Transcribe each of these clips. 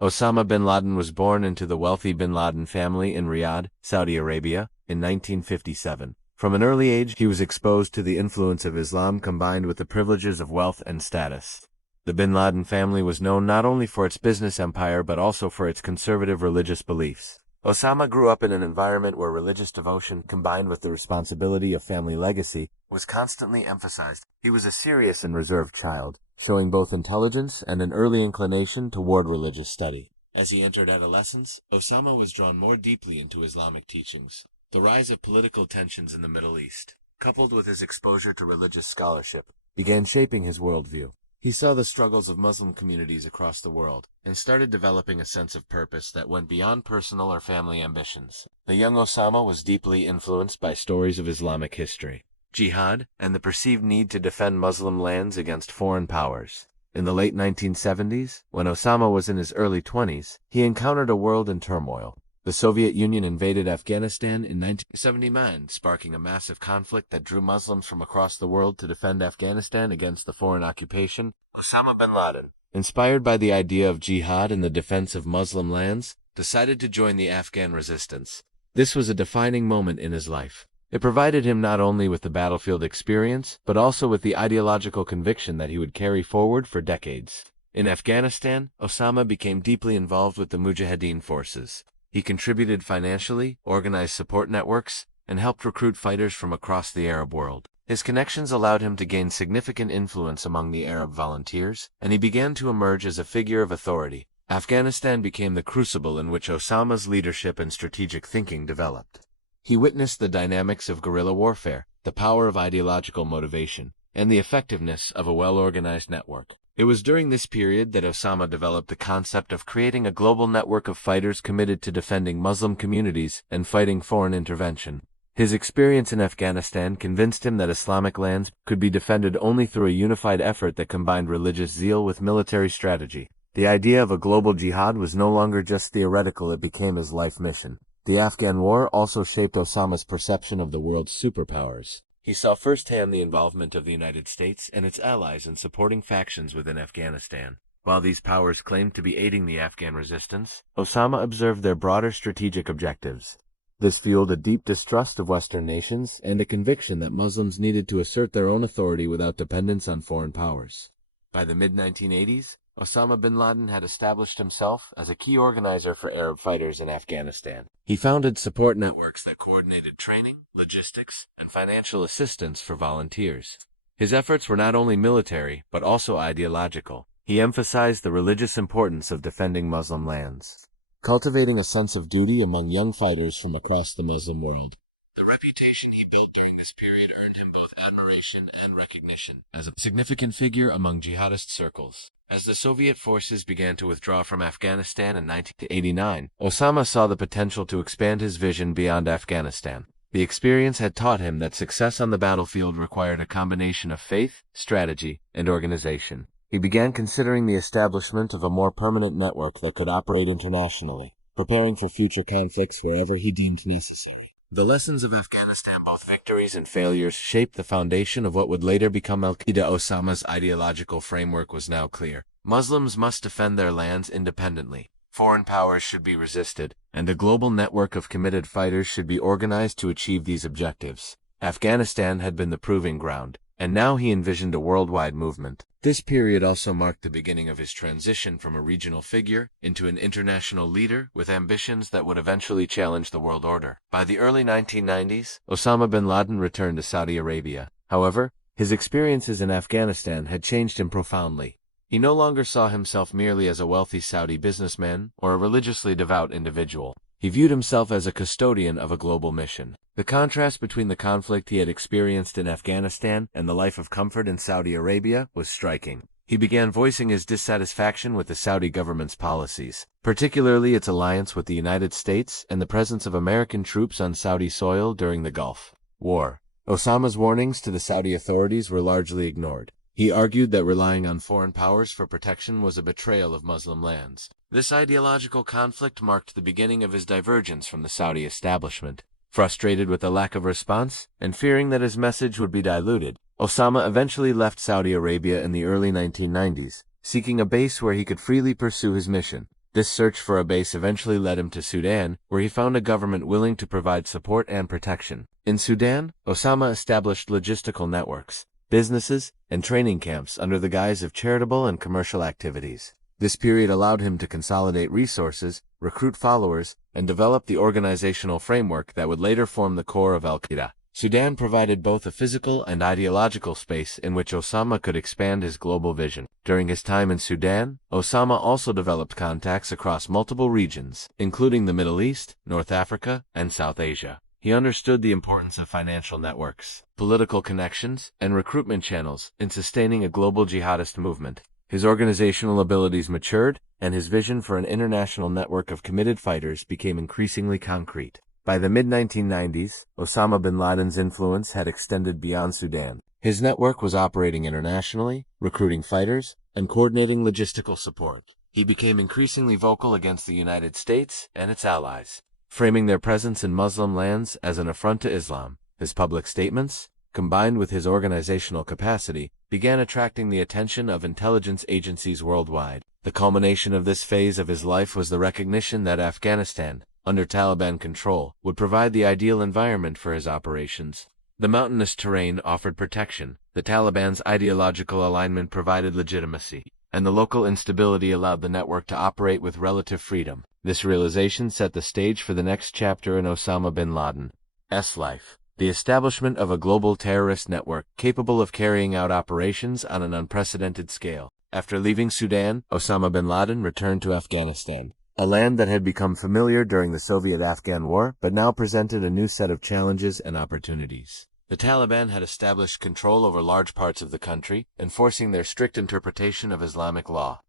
Osama bin Laden was born into the wealthy bin Laden family in Riyadh, Saudi Arabia, in 1957. From an early age, he was exposed to the influence of Islam combined with the privileges of wealth and status. The bin Laden family was known not only for its business empire but also for its conservative religious beliefs. Osama grew up in an environment where religious devotion, combined with the responsibility of family legacy, was constantly emphasized. He was a serious and reserved child, showing both intelligence and an early inclination toward religious study. As he entered adolescence, Osama was drawn more deeply into Islamic teachings. The rise of political tensions in the Middle East, coupled with his exposure to religious scholarship, began shaping his worldview. He saw the struggles of Muslim communities across the world and started developing a sense of purpose that went beyond personal or family ambitions. The young Osama was deeply influenced by stories of Islamic history, jihad, and the perceived need to defend Muslim lands against foreign powers. In the late 1970s, when Osama was in his early 20s, he encountered a world in turmoil. The Soviet Union invaded Afghanistan in 1979, sparking a massive conflict that drew Muslims from across the world to defend Afghanistan against the foreign occupation. Osama bin Laden, inspired by the idea of jihad in the defense of Muslim lands, decided to join the Afghan resistance. This was a defining moment in his life. It provided him not only with the battlefield experience, but also with the ideological conviction that he would carry forward for decades. In Afghanistan, Osama became deeply involved with the Mujahideen forces. He contributed financially, organized support networks, and helped recruit fighters from across the Arab world. His connections allowed him to gain significant influence among the Arab volunteers, and he began to emerge as a figure of authority. Afghanistan became the crucible in which Osama's leadership and strategic thinking developed. He witnessed the dynamics of guerrilla warfare, the power of ideological motivation, and the effectiveness of a well-organized network. It was during this period that Osama developed the concept of creating a global network of fighters committed to defending Muslim communities and fighting foreign intervention. His experience in Afghanistan convinced him that Islamic lands could be defended only through a unified effort that combined religious zeal with military strategy. The idea of a global jihad was no longer just theoretical, it became his life mission. The Afghan War also shaped Osama's perception of the world's superpowers. He saw firsthand the involvement of the United States and its allies in supporting factions within Afghanistan. While these powers claimed to be aiding the Afghan resistance, Osama observed their broader strategic objectives. This fueled a deep distrust of Western nations and a conviction that Muslims needed to assert their own authority without dependence on foreign powers. By the mid-1980s, Osama bin Laden had established himself as a key organizer for Arab fighters in Afghanistan. He founded support networks that coordinated training, logistics, and financial assistance for volunteers. His efforts were not only military, but also ideological. He emphasized the religious importance of defending Muslim lands, cultivating a sense of duty among young fighters from across the Muslim world. The reputation he built during this period earned him both admiration and recognition as a significant figure among jihadist circles. As the Soviet forces began to withdraw from Afghanistan in 1989, Osama saw the potential to expand his vision beyond Afghanistan. The experience had taught him that success on the battlefield required a combination of faith, strategy, and organization. He began considering the establishment of a more permanent network that could operate internationally, preparing for future conflicts wherever he deemed necessary. The lessons of Afghanistan, both victories and failures, shaped the foundation of what would later become Al-Qaeda. Osama's ideological framework was now clear. Muslims must defend their lands independently. Foreign powers should be resisted, and a global network of committed fighters should be organized to achieve these objectives. Afghanistan had been the proving ground, and now he envisioned a worldwide movement. This period also marked the beginning of his transition from a regional figure into an international leader with ambitions that would eventually challenge the world order. By the early 1990s, Osama bin Laden returned to Saudi Arabia. However, his experiences in Afghanistan had changed him profoundly. He no longer saw himself merely as a wealthy Saudi businessman or a religiously devout individual. He viewed himself as a custodian of a global mission. The contrast between the conflict he had experienced in Afghanistan and the life of comfort in Saudi Arabia was striking. He began voicing his dissatisfaction with the Saudi government's policies, particularly its alliance with the United States and the presence of American troops on Saudi soil during the Gulf War. Osama's warnings to the Saudi authorities were largely ignored. He argued that relying on foreign powers for protection was a betrayal of Muslim lands. This ideological conflict marked the beginning of his divergence from the Saudi establishment. Frustrated with the lack of response, and fearing that his message would be diluted, Osama eventually left Saudi Arabia in the early 1990s, seeking a base where he could freely pursue his mission. This search for a base eventually led him to Sudan, where he found a government willing to provide support and protection. In Sudan, Osama established logistical networks, businesses, and training camps under the guise of charitable and commercial activities. This period allowed him to consolidate resources, recruit followers, and develop the organizational framework that would later form the core of Al-Qaeda. Sudan provided both a physical and ideological space in which Osama could expand his global vision. During his time in Sudan, Osama also developed contacts across multiple regions, including the Middle East, North Africa, and South Asia. He understood the importance of financial networks, political connections, and recruitment channels in sustaining a global jihadist movement. His organizational abilities matured, and his vision for an international network of committed fighters became increasingly concrete. By the mid-1990s, Osama bin Laden's influence had extended beyond Sudan. His network was operating internationally, recruiting fighters, and coordinating logistical support. He became increasingly vocal against the United States and its allies, framing their presence in Muslim lands as an affront to Islam. His public statements, combined with his organizational capacity, began attracting the attention of intelligence agencies worldwide. The culmination of this phase of his life was the recognition that Afghanistan, under Taliban control, would provide the ideal environment for his operations. The mountainous terrain offered protection, the Taliban's ideological alignment provided legitimacy, and the local instability allowed the network to operate with relative freedom. This realization set the stage for the next chapter in Osama bin Laden's life: the establishment of a global terrorist network capable of carrying out operations on an unprecedented scale. After leaving Sudan, Osama bin Laden returned to Afghanistan, a land that had become familiar during the Soviet-Afghan War, but now presented a new set of challenges and opportunities. The Taliban had established control over large parts of the country, enforcing their strict interpretation of Islamic law.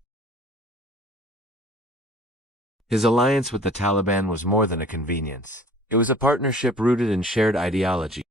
His alliance with the Taliban was more than a convenience. It was a partnership rooted in shared ideology,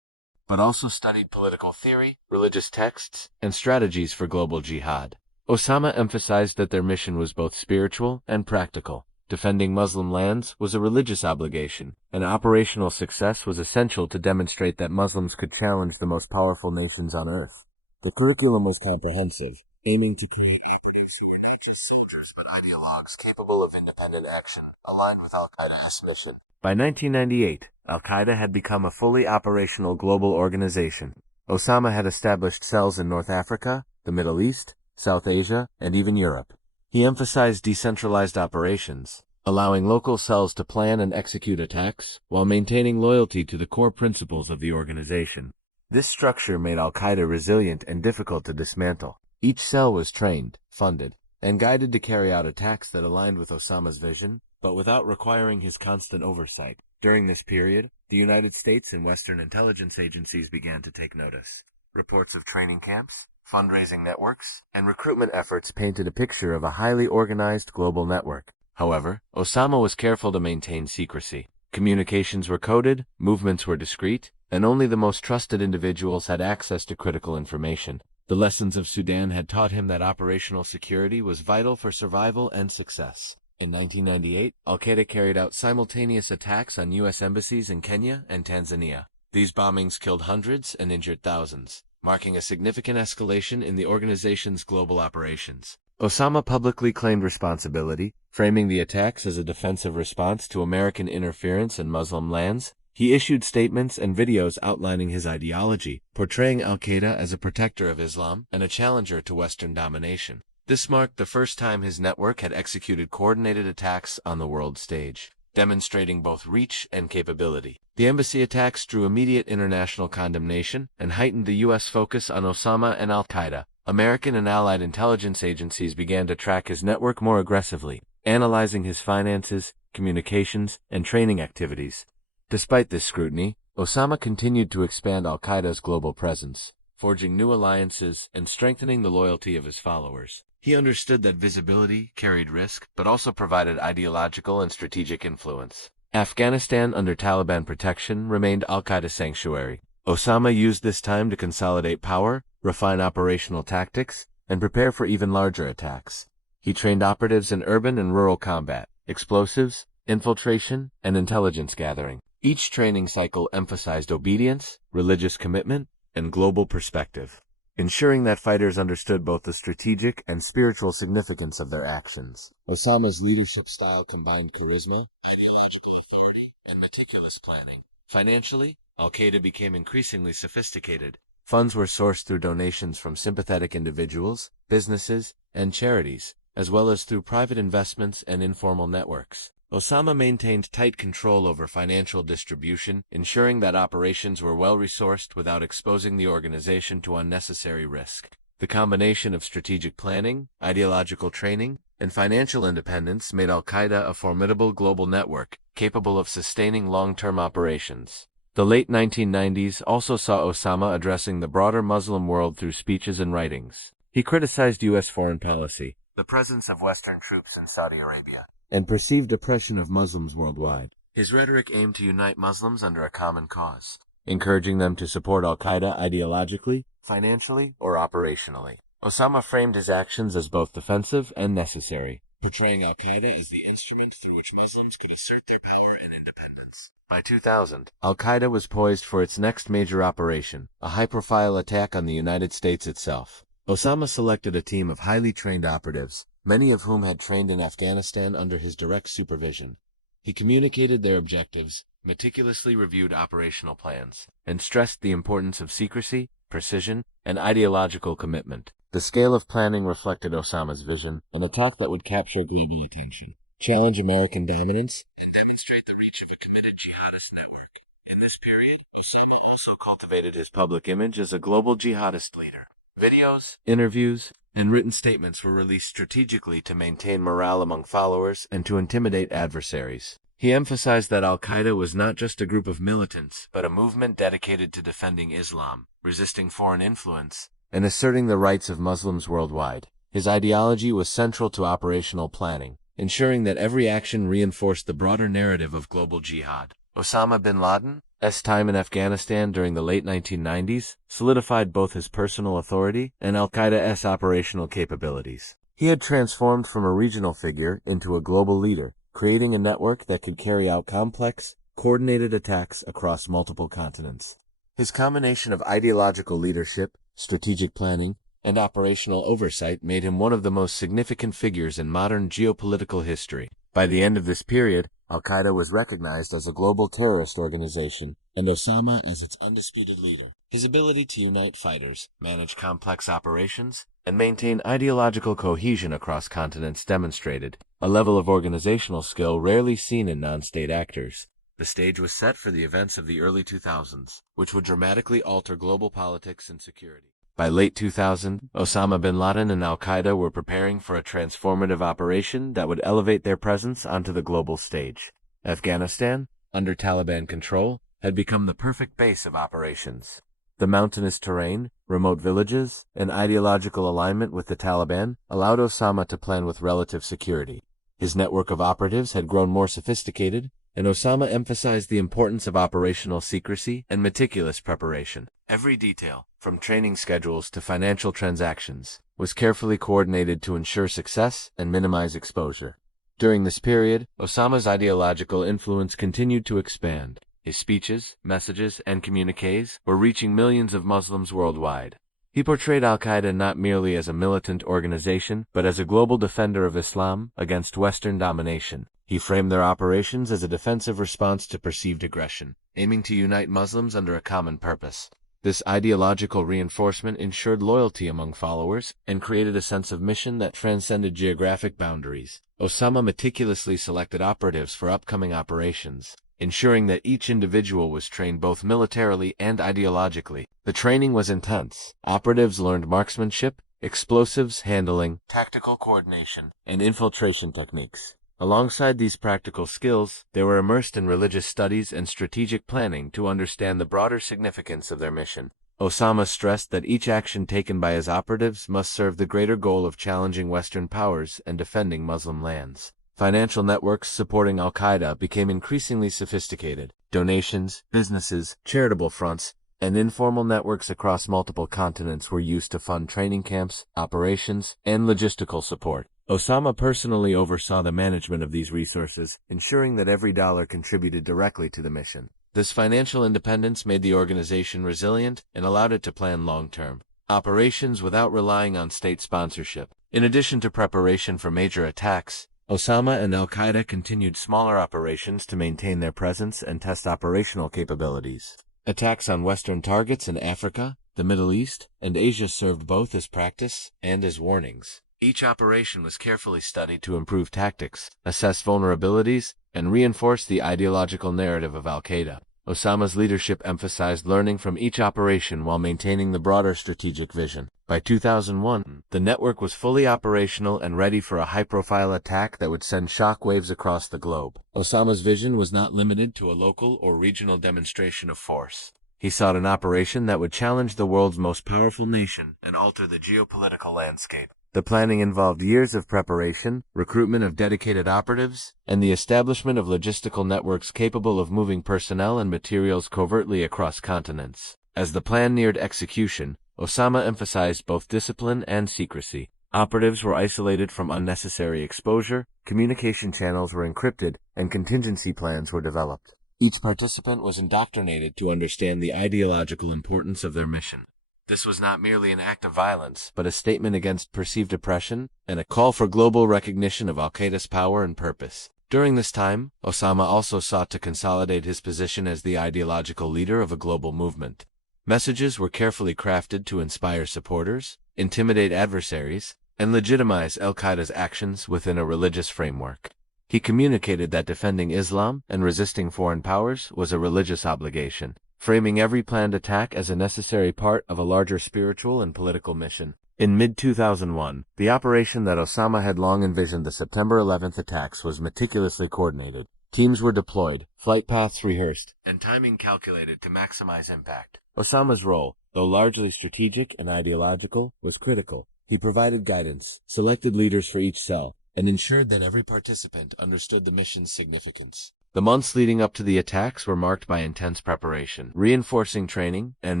but also studied political theory, religious texts, and strategies for global jihad. Osama emphasized that their mission was both spiritual and practical. Defending Muslim lands was a religious obligation, and operational success was essential to demonstrate that Muslims could challenge the most powerful nations on earth. The curriculum was comprehensive, aiming to create operatives who were not just soldiers but ideologues capable of independent action, aligned with Al-Qaeda's mission. By 1998, Al-Qaeda had become a fully operational global organization. Osama had established cells in North Africa, the Middle East, South Asia, and even Europe. He emphasized decentralized operations, allowing local cells to plan and execute attacks while maintaining loyalty to the core principles of the organization. This structure made Al-Qaeda resilient and difficult to dismantle. Each cell was trained, funded, and guided to carry out attacks that aligned with Osama's vision, but without requiring his constant oversight. During this period, the United States and Western intelligence agencies began to take notice. Reports of training camps, fundraising networks, and recruitment efforts painted a picture of a highly organized global network. However, Osama was careful to maintain secrecy. Communications were coded, movements were discreet, and only the most trusted individuals had access to critical information. The lessons of Sudan had taught him that operational security was vital for survival and success. In 1998, Al-Qaeda carried out simultaneous attacks on U.S. embassies in Kenya and Tanzania. These bombings killed hundreds and injured thousands, marking a significant escalation in the organization's global operations. Osama publicly claimed responsibility, framing the attacks as a defensive response to American interference in Muslim lands. He issued statements and videos outlining his ideology, portraying Al-Qaeda as a protector of Islam and a challenger to Western domination. This marked the first time his network had executed coordinated attacks on the world stage, demonstrating both reach and capability. The embassy attacks drew immediate international condemnation and heightened the U.S. focus on Osama and Al-Qaeda. American and allied intelligence agencies began to track his network more aggressively, analyzing his finances, communications, and training activities. Despite this scrutiny, Osama continued to expand Al-Qaeda's global presence, forging new alliances and strengthening the loyalty of his followers. He understood that visibility carried risk, but also provided ideological and strategic influence. Afghanistan under Taliban protection remained Al-Qaeda's sanctuary. Osama used this time to consolidate power, refine operational tactics, and prepare for even larger attacks. He trained operatives in urban and rural combat, explosives, infiltration, and intelligence gathering. Each training cycle emphasized obedience, religious commitment, and global perspective. ensuring that fighters understood both the strategic and spiritual significance of their actions. Osama's leadership style combined charisma, ideological authority, and meticulous planning. Financially, Al-Qaeda became increasingly sophisticated. Funds were sourced through donations from sympathetic individuals, businesses, and charities, as well as through private investments and informal networks. Osama maintained tight control over financial distribution, ensuring that operations were well-resourced without exposing the organization to unnecessary risk. The combination of strategic planning, ideological training, and financial independence made Al-Qaeda a formidable global network, capable of sustaining long-term operations. The late 1990s also saw Osama addressing the broader Muslim world through speeches and writings. He criticized U.S. foreign policy, the presence of Western troops in Saudi Arabia, and perceived oppression of Muslims worldwide. His rhetoric aimed to unite Muslims under a common cause, encouraging them to support Al-Qaeda ideologically, financially, or operationally. Osama framed his actions as both defensive and necessary, portraying Al-Qaeda as the instrument through which Muslims could assert their power and independence. By 2000, Al-Qaeda was poised for its next major operation, a high-profile attack on the United States itself. Osama selected a team of highly trained operatives, many of whom had trained in Afghanistan under his direct supervision. He communicated their objectives, meticulously reviewed operational plans, and stressed the importance of secrecy, precision, and ideological commitment. The scale of planning reflected Osama's vision, an attack that would capture global attention, challenge American dominance, and demonstrate the reach of a committed jihadist network. In this period, Osama also cultivated his public image as a global jihadist leader. Videos, interviews, and written statements were released strategically to maintain morale among followers and to intimidate adversaries. He emphasized that Al-Qaeda was not just a group of militants, but a movement dedicated to defending Islam, resisting foreign influence, and asserting the rights of Muslims worldwide. His ideology was central to operational planning, ensuring that every action reinforced the broader narrative of global jihad. Osama bin Laden's time in Afghanistan during the late 1990s solidified both his personal authority and Al-Qaeda's operational capabilities. He had transformed from a regional figure into a global leader, creating a network that could carry out complex, coordinated attacks across multiple continents. His combination of ideological leadership, strategic planning, and operational oversight made him one of the most significant figures in modern geopolitical history. By the end of this period, Al-Qaeda was recognized as a global terrorist organization, and Osama as its undisputed leader. His ability to unite fighters, manage complex operations, and maintain ideological cohesion across continents demonstrated a level of organizational skill rarely seen in non-state actors. The stage was set for the events of the early 2000s, which would dramatically alter global politics and security. By late 2000, Osama bin Laden and Al-Qaeda were preparing for a transformative operation that would elevate their presence onto the global stage. Afghanistan, under Taliban control, had become the perfect base of operations. The mountainous terrain, remote villages, and ideological alignment with the Taliban allowed Osama to plan with relative security. His network of operatives had grown more sophisticated, and Osama emphasized the importance of operational secrecy and meticulous preparation. Every detail, from training schedules to financial transactions, was carefully coordinated to ensure success and minimize exposure. During this period, Osama's ideological influence continued to expand. His speeches, messages, and communiques were reaching millions of Muslims worldwide. He portrayed Al-Qaeda not merely as a militant organization, but as a global defender of Islam against Western domination. He framed their operations as a defensive response to perceived aggression, aiming to unite Muslims under a common purpose. This ideological reinforcement ensured loyalty among followers and created a sense of mission that transcended geographic boundaries. Osama meticulously selected operatives for upcoming operations, ensuring that each individual was trained both militarily and ideologically. The training was intense. Operatives learned marksmanship, explosives handling, tactical coordination, and infiltration techniques. Alongside these practical skills, they were immersed in religious studies and strategic planning to understand the broader significance of their mission. Osama stressed that each action taken by his operatives must serve the greater goal of challenging Western powers and defending Muslim lands. Financial networks supporting Al-Qaeda became increasingly sophisticated. Donations, businesses, charitable fronts, and informal networks across multiple continents were used to fund training camps, operations, and logistical support. Osama personally oversaw the management of these resources, ensuring that every dollar contributed directly to the mission. This financial independence made the organization resilient and allowed it to plan long-term. operations without relying on state sponsorship. In addition to preparation for major attacks, Osama and Al-Qaeda continued smaller operations to maintain their presence and test operational capabilities. Attacks on Western targets in Africa, the Middle East, and Asia served both as practice and as warnings. Each operation was carefully studied to improve tactics, assess vulnerabilities, and reinforce the ideological narrative of Al-Qaeda. Osama's leadership emphasized learning from each operation while maintaining the broader strategic vision. By 2001, the network was fully operational and ready for a high-profile attack that would send shockwaves across the globe. Osama's vision was not limited to a local or regional demonstration of force. He sought an operation that would challenge the world's most powerful nation and alter the geopolitical landscape. The planning involved years of preparation, recruitment of dedicated operatives, and the establishment of logistical networks capable of moving personnel and materials covertly across continents. As the plan neared execution, Osama emphasized both discipline and secrecy. Operatives were isolated from unnecessary exposure, communication channels were encrypted, and contingency plans were developed. Each participant was indoctrinated to understand the ideological importance of their mission. This was not merely an act of violence, but a statement against perceived oppression and a call for global recognition of Al-Qaeda's power and purpose. During this time, Osama also sought to consolidate his position as the ideological leader of a global movement. Messages were carefully crafted to inspire supporters, intimidate adversaries, and legitimize Al-Qaeda's actions within a religious framework. He communicated that defending Islam and resisting foreign powers was a religious obligation, framing every planned attack as a necessary part of a larger spiritual and political mission. In mid-2001, the operation that Osama had long envisioned, the September 11th attacks, was meticulously coordinated. Teams were deployed, flight paths rehearsed, and timing calculated to maximize impact. Osama's role, though largely strategic and ideological, was critical. He provided guidance, selected leaders for each cell, and ensured that every participant understood the mission's significance. The months leading up to the attacks were marked by intense preparation, reinforcing training, and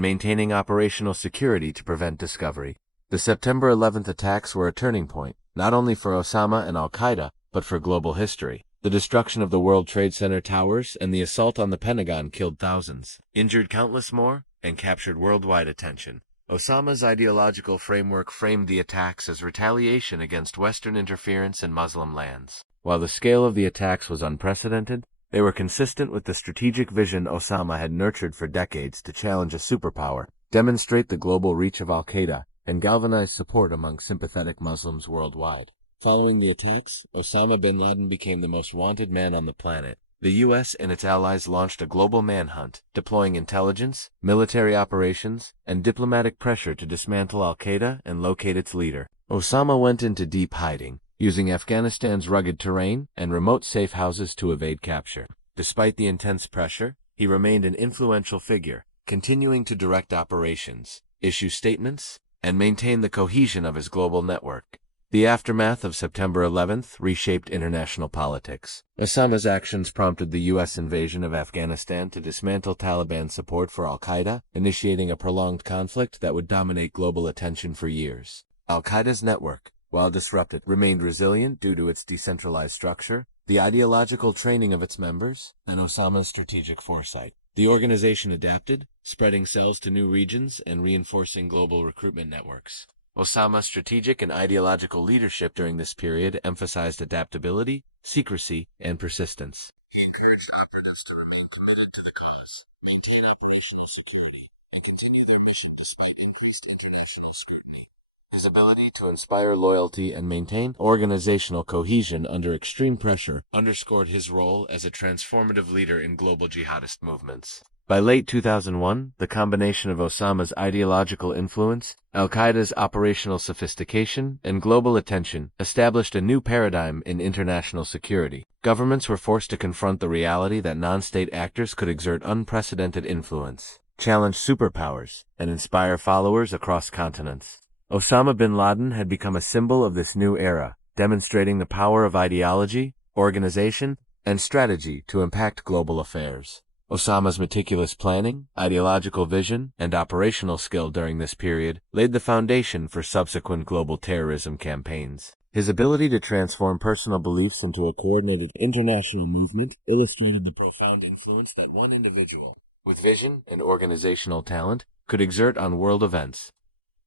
maintaining operational security to prevent discovery. The September 11th attacks were a turning point, not only for Osama and Al-Qaeda, but for global history. The destruction of the World Trade Center towers and the assault on the Pentagon killed thousands, injured countless more, and captured worldwide attention. Osama's ideological framework framed the attacks as retaliation against Western interference in Muslim lands. While the scale of the attacks was unprecedented, they were consistent with the strategic vision Osama had nurtured for decades to challenge a superpower, demonstrate the global reach of Al-Qaeda, and galvanize support among sympathetic Muslims worldwide. Following the attacks, Osama bin Laden became the most wanted man on the planet. The U.S. and its allies launched a global manhunt, deploying intelligence, military operations, and diplomatic pressure to dismantle Al-Qaeda and locate its leader. Osama went into deep hiding, using Afghanistan's rugged terrain and remote safe houses to evade capture. Despite the intense pressure, he remained an influential figure, continuing to direct operations, issue statements, and maintain the cohesion of his global network. The aftermath of September 11th reshaped international politics. Osama's actions prompted the U.S. invasion of Afghanistan to dismantle Taliban support for Al-Qaeda, initiating a prolonged conflict that would dominate global attention for years. Al-Qaeda's network, while disrupted, remained resilient due to its decentralized structure, the ideological training of its members, and Osama's strategic foresight. The organization adapted, spreading cells to new regions and reinforcing global recruitment networks. Osama's strategic and ideological leadership during this period emphasized adaptability, secrecy, and persistence. He encouraged operatives to remain committed to the cause, maintain operational security, and continue their mission despite increased international scrutiny. His ability to inspire loyalty and maintain organizational cohesion under extreme pressure underscored his role as a transformative leader in global jihadist movements. By late 2001, the combination of Osama's ideological influence, Al-Qaeda's operational sophistication, and global attention established a new paradigm in international security. Governments were forced to confront the reality that non-state actors could exert unprecedented influence, challenge superpowers, and inspire followers across continents. Osama bin Laden had become a symbol of this new era, demonstrating the power of ideology, organization, and strategy to impact global affairs. Osama's meticulous planning, ideological vision, and operational skill during this period laid the foundation for subsequent global terrorism campaigns. His ability to transform personal beliefs into a coordinated international movement illustrated the profound influence that one individual, with vision and organizational talent, could exert on world events.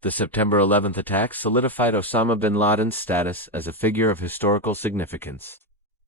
The September 11th attack solidified Osama bin Laden's status as a figure of historical significance,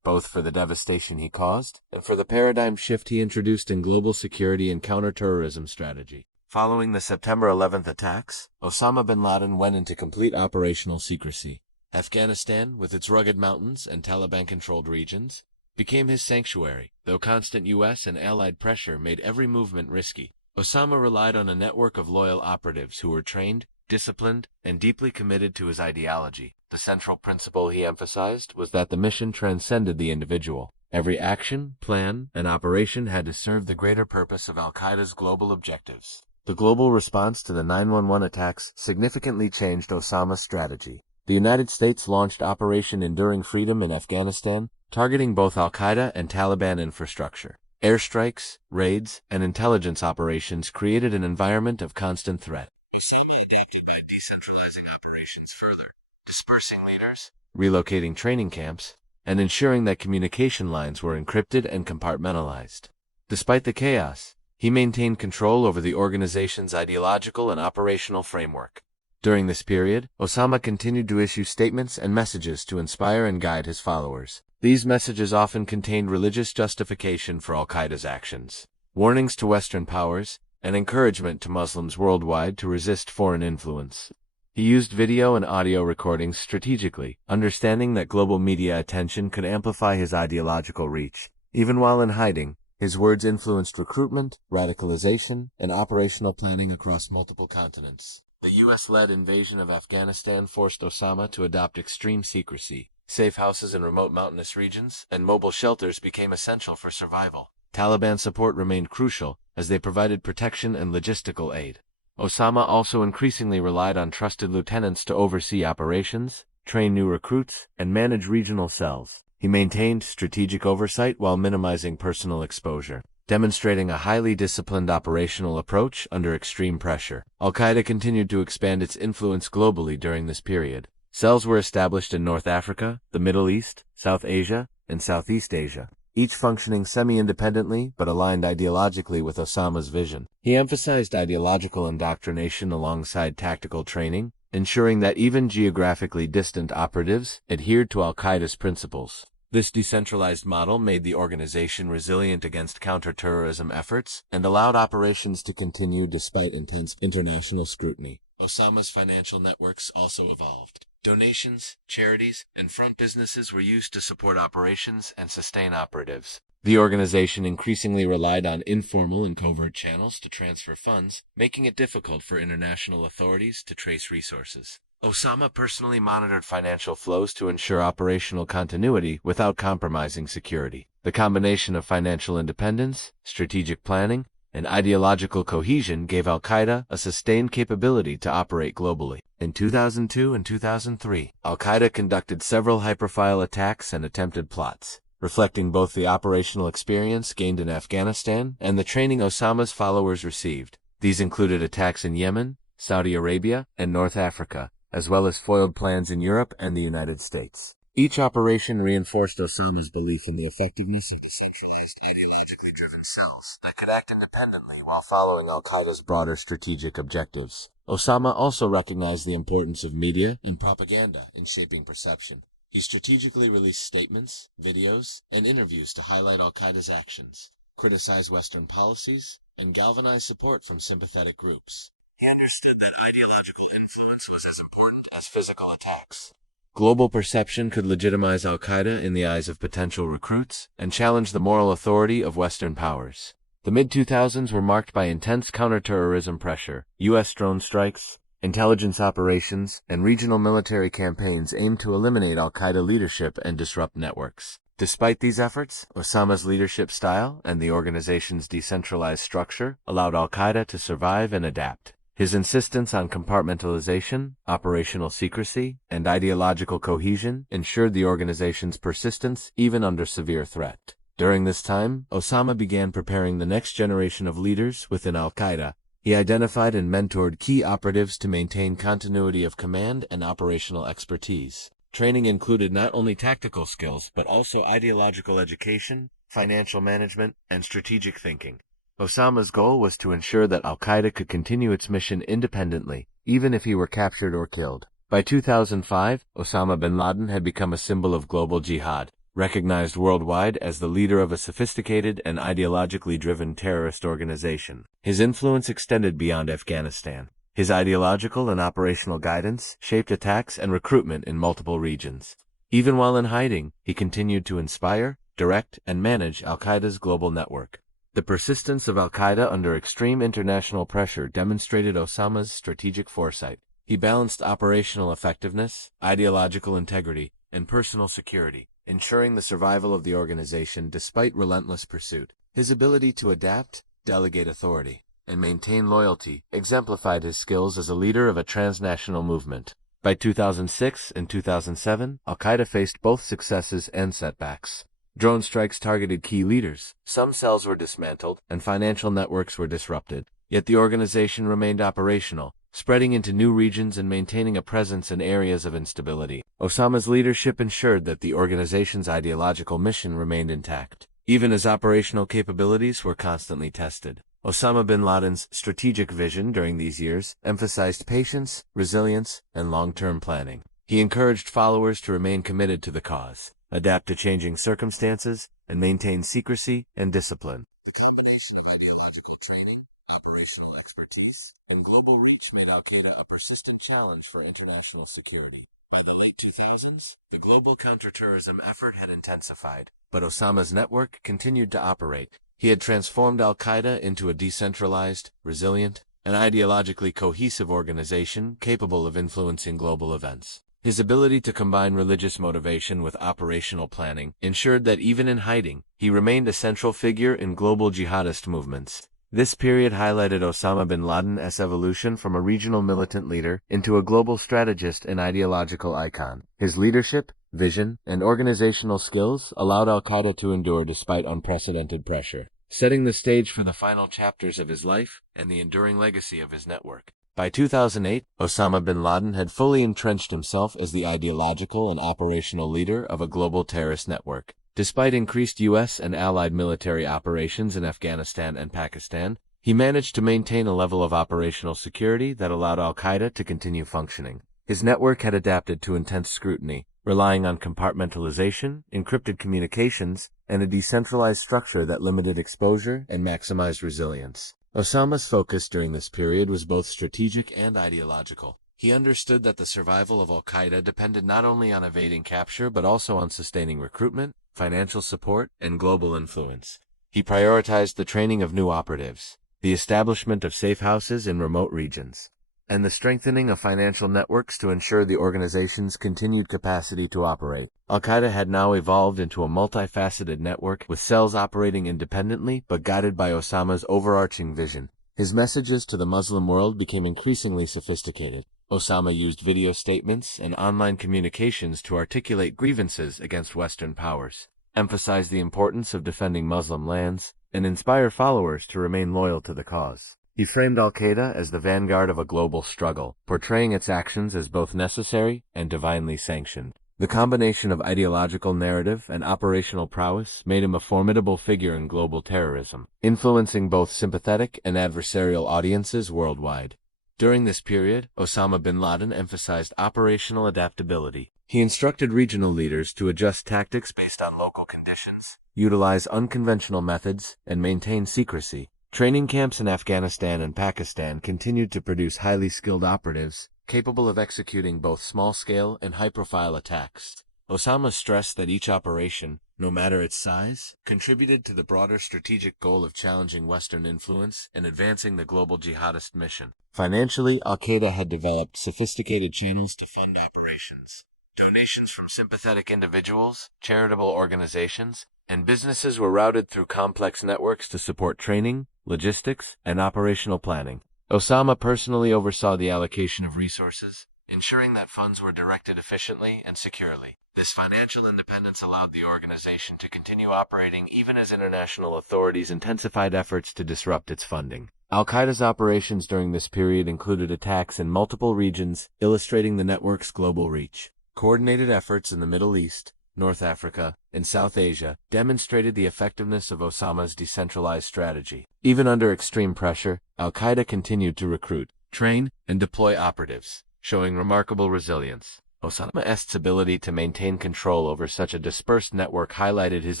both for the devastation he caused and for the paradigm shift he introduced in global security and counterterrorism strategy. Following the September 11th attacks, Osama bin Laden went into complete operational secrecy. Afghanistan, with its rugged mountains and Taliban-controlled regions, became his sanctuary, though constant U.S. and Allied pressure made every movement risky. Osama relied on a network of loyal operatives who were trained, disciplined, and deeply committed to his ideology. The central principle he emphasized was that the mission transcended the individual. Every action, plan, and operation had to serve the greater purpose of Al-Qaeda's global objectives. The global response to the 9/11 attacks significantly changed Osama's strategy. The United States launched Operation Enduring Freedom in Afghanistan, targeting both Al-Qaeda and Taliban infrastructure. Airstrikes, raids, and intelligence operations created an environment of constant threat. Osama adapted by decentralizing operations further, dispersing leaders, relocating training camps, and ensuring that communication lines were encrypted and compartmentalized. Despite the chaos, he maintained control over the organization's ideological and operational framework. During this period, Osama continued to issue statements and messages to inspire and guide his followers. These messages often contained religious justification for Al-Qaeda's actions, warnings to Western powers, and encouragement to Muslims worldwide to resist foreign influence. He used video and audio recordings strategically, understanding that global media attention could amplify his ideological reach. Even while in hiding, his words influenced recruitment, radicalization, and operational planning across multiple continents. The U.S.-led invasion of Afghanistan forced Osama to adopt extreme secrecy. Safe houses in remote mountainous regions and mobile shelters became essential for survival. Taliban support remained crucial as they provided protection and logistical aid. Osama also increasingly relied on trusted lieutenants to oversee operations, train new recruits, and manage regional cells. He maintained strategic oversight while minimizing personal exposure, demonstrating a highly disciplined operational approach under extreme pressure. Al-Qaeda continued to expand its influence globally during this period. Cells were established in North Africa, the Middle East, South Asia, and Southeast Asia, each functioning semi-independently but aligned ideologically with Osama's vision. He emphasized ideological indoctrination alongside tactical training, ensuring that even geographically distant operatives adhered to Al-Qaeda's principles. This decentralized model made the organization resilient against counterterrorism efforts and allowed operations to continue despite intense international scrutiny. Osama's financial networks also evolved. Donations, charities, and front businesses were used to support operations and sustain operatives. The organization increasingly relied on informal and covert channels to transfer funds, making it difficult for international authorities to trace resources. Osama personally monitored financial flows to ensure operational continuity without compromising security. The combination of financial independence, strategic planning, and ideological cohesion gave Al-Qaeda a sustained capability to operate globally. In 2002 and 2003, Al-Qaeda conducted several high-profile attacks and attempted plots, reflecting both the operational experience gained in Afghanistan and the training Osama's followers received. These included attacks in Yemen, Saudi Arabia, and North Africa, as well as foiled plans in Europe and the United States. Each operation reinforced Osama's belief in the effectiveness of decentralized, ideologically driven cells that could act independently while following Al-Qaeda's broader strategic objectives. Osama also recognized the importance of media and propaganda in shaping perception. He strategically released statements, videos, and interviews to highlight Al-Qaeda's actions, criticize Western policies, and galvanize support from sympathetic groups. He understood that ideological influence was as important as physical attacks. Global perception could legitimize Al-Qaeda in the eyes of potential recruits and challenge the moral authority of Western powers. The mid-2000s were marked by intense counterterrorism pressure. U.S. drone strikes, intelligence operations, and regional military campaigns aimed to eliminate Al-Qaeda leadership and disrupt networks. Despite these efforts, Osama's leadership style and the organization's decentralized structure allowed Al-Qaeda to survive and adapt. His insistence on compartmentalization, operational secrecy, and ideological cohesion ensured the organization's persistence even under severe threat. During this time, Osama began preparing the next generation of leaders within Al-Qaeda. He identified and mentored key operatives to maintain continuity of command and operational expertise. Training included not only tactical skills, but also ideological education, financial management, and strategic thinking. Osama's goal was to ensure that Al-Qaeda could continue its mission independently, even if he were captured or killed. By 2005, Osama bin Laden had become a symbol of global jihad, recognized worldwide as the leader of a sophisticated and ideologically driven terrorist organization. His influence extended beyond Afghanistan. His ideological and operational guidance shaped attacks and recruitment in multiple regions. Even while in hiding, he continued to inspire, direct, and manage Al-Qaeda's global network. The persistence of Al-Qaeda under extreme international pressure demonstrated Osama's strategic foresight. He balanced operational effectiveness, ideological integrity, and personal security, ensuring the survival of the organization despite relentless pursuit. His ability to adapt, delegate authority, and maintain loyalty exemplified his skills as a leader of a transnational movement. By 2006 and 2007, Al-Qaeda faced both successes and setbacks. Drone strikes targeted key leaders, some cells were dismantled, and financial networks were disrupted. Yet the organization remained operational, spreading into new regions and maintaining a presence in areas of instability. Osama's leadership ensured that the organization's ideological mission remained intact, even as operational capabilities were constantly tested. Osama bin Laden's strategic vision during these years emphasized patience, resilience, and long-term planning. He encouraged followers to remain committed to the cause, adapt to changing circumstances, and maintain secrecy and discipline. The combination of ideological training, operational expertise, and global reach made Al-Qaeda a persistent challenge for international security. By the late 2000s, the global counterterrorism effort had intensified, but Osama's network continued to operate. He had transformed Al-Qaeda into a decentralized, resilient, and ideologically cohesive organization capable of influencing global events. His ability to combine religious motivation with operational planning ensured that even in hiding, he remained a central figure in global jihadist movements. This period highlighted Osama bin Laden's evolution from a regional militant leader into a global strategist and ideological icon. His leadership, vision, and organizational skills allowed Al-Qaeda to endure despite unprecedented pressure, setting the stage for the final chapters of his life and the enduring legacy of his network. By 2008, Osama bin Laden had fully entrenched himself as the ideological and operational leader of a global terrorist network. Despite increased U.S. and allied military operations in Afghanistan and Pakistan, he managed to maintain a level of operational security that allowed Al-Qaeda to continue functioning. His network had adapted to intense scrutiny, relying on compartmentalization, encrypted communications, and a decentralized structure that limited exposure and maximized resilience. Osama's focus during this period was both strategic and ideological. He understood that the survival of Al-Qaeda depended not only on evading capture but also on sustaining recruitment, financial support, and global influence. He prioritized the training of new operatives, the establishment of safe houses in remote regions, and the strengthening of financial networks to ensure the organization's continued capacity to operate. Al-Qaeda had now evolved into a multifaceted network with cells operating independently but guided by Osama's overarching vision. His messages to the Muslim world became increasingly sophisticated. Osama used video statements and online communications to articulate grievances against Western powers, emphasize the importance of defending Muslim lands, and inspire followers to remain loyal to the cause. He framed Al-Qaeda as the vanguard of a global struggle, portraying its actions as both necessary and divinely sanctioned. The combination of ideological narrative and operational prowess made him a formidable figure in global terrorism, influencing both sympathetic and adversarial audiences worldwide. During this period, Osama bin Laden emphasized operational adaptability. He instructed regional leaders to adjust tactics based on local conditions, utilize unconventional methods, and maintain secrecy. Training camps in Afghanistan and Pakistan continued to produce highly skilled operatives, capable of executing both small-scale and high-profile attacks. Osama stressed that each operation, no matter its size, contributed to the broader strategic goal of challenging Western influence and advancing the global jihadist mission. Financially, Al-Qaeda had developed sophisticated channels to fund operations. Donations from sympathetic individuals, charitable organizations, and businesses were routed through complex networks to support training, logistics, and operational planning. Osama personally oversaw the allocation of resources, ensuring that funds were directed efficiently and securely. This financial independence allowed the organization to continue operating even as international authorities intensified efforts to disrupt its funding. Al-Qaeda's operations during this period included attacks in multiple regions, illustrating the network's global reach. Coordinated efforts in the Middle East, North Africa, and South Asia demonstrated the effectiveness of Osama's decentralized strategy. Even under extreme pressure, Al-Qaeda continued to recruit, train, and deploy operatives, showing remarkable resilience. Osama's ability to maintain control over such a dispersed network highlighted his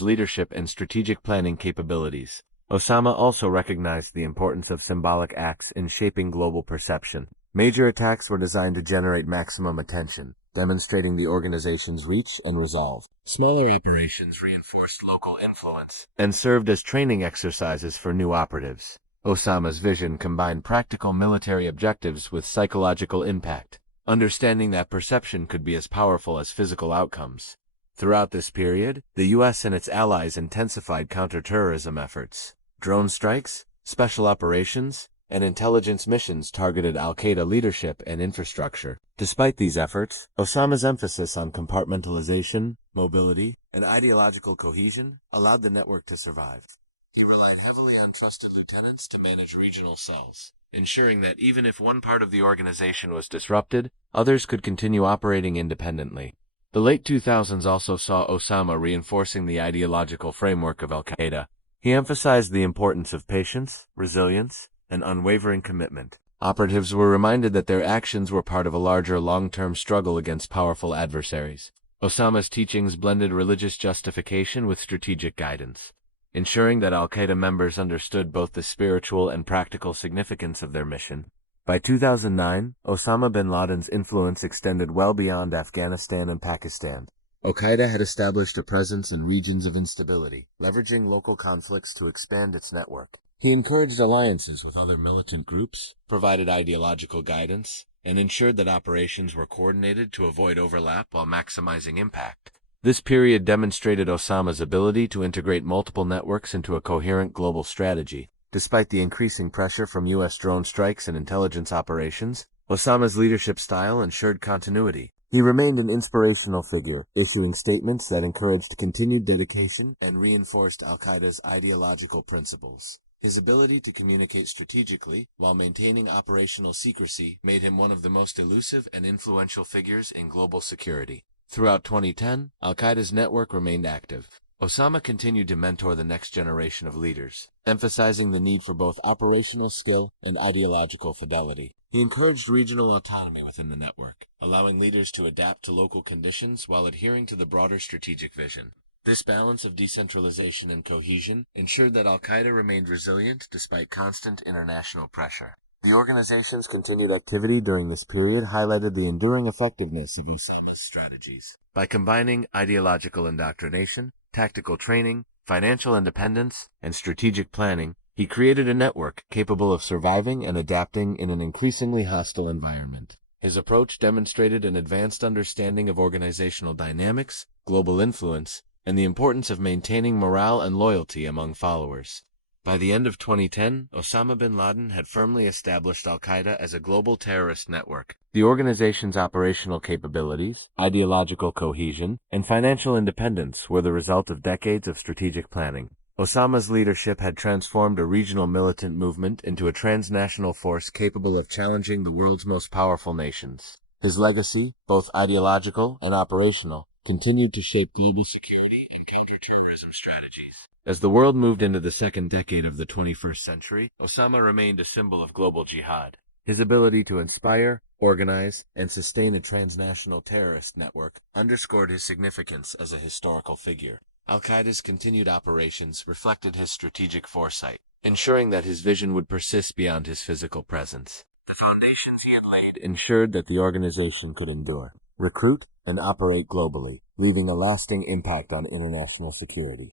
leadership and strategic planning capabilities. Osama also recognized the importance of symbolic acts in shaping global perception. Major attacks were designed to generate maximum attention, demonstrating the organization's reach and resolve. Smaller operations reinforced local influence and served as training exercises for new operatives. Osama's vision combined practical military objectives with psychological impact, understanding that perception could be as powerful as physical outcomes. Throughout this period, the U.S. and its allies intensified counterterrorism efforts. Drone strikes, special operations, and intelligence missions targeted Al-Qaeda leadership and infrastructure. Despite these efforts, Osama's emphasis on compartmentalization, mobility, and ideological cohesion allowed the network to survive. He relied heavily on trusted lieutenants to manage regional cells, ensuring that even if one part of the organization was disrupted, others could continue operating independently. The late 2000s also saw Osama reinforcing the ideological framework of Al-Qaeda. He emphasized the importance of patience, resilience, and unwavering commitment. Operatives were reminded that their actions were part of a larger long-term struggle against powerful adversaries. Osama's teachings blended religious justification with strategic guidance, ensuring that Al-Qaeda members understood both the spiritual and practical significance of their mission. By 2009, Osama bin Laden's influence extended well beyond Afghanistan and Pakistan. Al-Qaeda had established a presence in regions of instability, leveraging local conflicts to expand its network. He encouraged alliances with other militant groups, provided ideological guidance, and ensured that operations were coordinated to avoid overlap while maximizing impact. This period demonstrated Osama's ability to integrate multiple networks into a coherent global strategy. Despite the increasing pressure from U.S. drone strikes and intelligence operations, Osama's leadership style ensured continuity. He remained an inspirational figure, issuing statements that encouraged continued dedication and reinforced Al-Qaeda's ideological principles. His ability to communicate strategically while maintaining operational secrecy made him one of the most elusive and influential figures in global security. Throughout 2010, Al-Qaeda's network remained active. Osama continued to mentor the next generation of leaders, emphasizing the need for both operational skill and ideological fidelity. He encouraged regional autonomy within the network, allowing leaders to adapt to local conditions while adhering to the broader strategic vision. This balance of decentralization and cohesion ensured that Al-Qaeda remained resilient despite constant international pressure. The organization's continued activity during this period highlighted the enduring effectiveness of Osama's strategies. By combining ideological indoctrination, tactical training, financial independence, and strategic planning, he created a network capable of surviving and adapting in an increasingly hostile environment. His approach demonstrated an advanced understanding of organizational dynamics, global influence, and the importance of maintaining morale and loyalty among followers. By the end of 2010, Osama bin Laden had firmly established Al-Qaeda as a global terrorist network. The organization's operational capabilities, ideological cohesion, and financial independence were the result of decades of strategic planning. Osama's leadership had transformed a regional militant movement into a transnational force capable of challenging the world's most powerful nations. His legacy, both ideological and operational, continued to shape global security and counterterrorism strategies. As the world moved into the second decade of the 21st century, Osama remained a symbol of global jihad. His ability to inspire, organize, and sustain a transnational terrorist network underscored his significance as a historical figure. Al-Qaeda's continued operations reflected his strategic foresight, ensuring that his vision would persist beyond his physical presence. The foundations he had laid ensured that the organization could endure, recruit, and operate globally, leaving a lasting impact on international security.